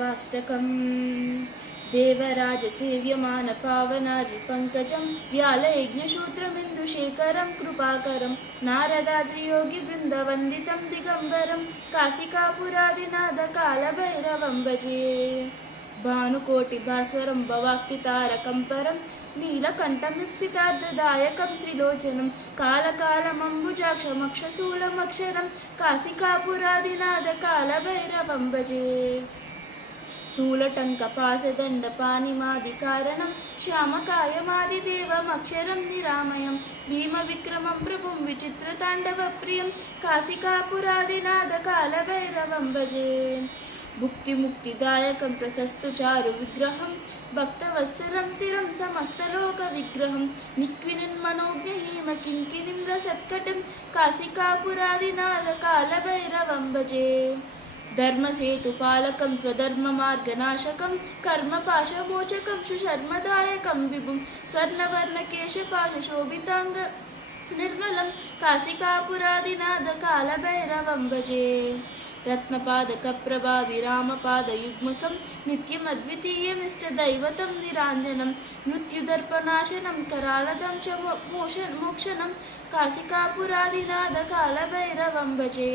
वाष्टकं देवराजसेव्यमानपावनाद्रिपङ्कजं व्यालयज्ञसूत्रमिन्दुशेखरं कृपाकरं नारदाद्रियोगिवृन्दवन्दितं दिगम्बरं काशिकापुरादिनाथकालभैरवं भजे। भानुकोटिभास्वरं भवाक्तितारकं परं नीलकण्ठमीप्सितार्धदायकं त्रिलोचनं कालकालमम्बुजाक्षमक्षशूलमक्षरं काशिकापुरादिनाथकालभैरवं भजे। शूलटङ्कपाशदण्डपाणिमादिकारणं श्यामकायमादिदेवमक्षरं निरामयं भीमविक्रमं प्रभुं विचित्रताण्डवप्रियं काशिकापुरादिनाथकालभैरवं भजे। भुक्तिमुक्तिदायकं प्रशस्तुचारुविग्रहं भक्तवत्सलं स्थिरं समस्तलोकविग्रहं निक्विनिन्मनोज्ञहीमकिङ्किणीं रसत्कटं काशिकापुरादिनाथकालभैरवं भजे। धर्मसेतुपालकं स्वधर्ममार्गनाशकं कर्मपाशमोचकं सुशर्मदायकं विभुं स्वर्णवर्णकेशपाशशोभिताङ्ग निर्मलं काशिकापुरादिनाथकालभैरवं भजे। रत्नपादकप्रभाविरामपादयुग्मकं नित्यमद्वितीयमिष्टदैवतं निराञ्जनं मृत्युदर्पनाशनं करालदं च मोक्षनं काशिकापुरादिनाथकालभैरवं भजे।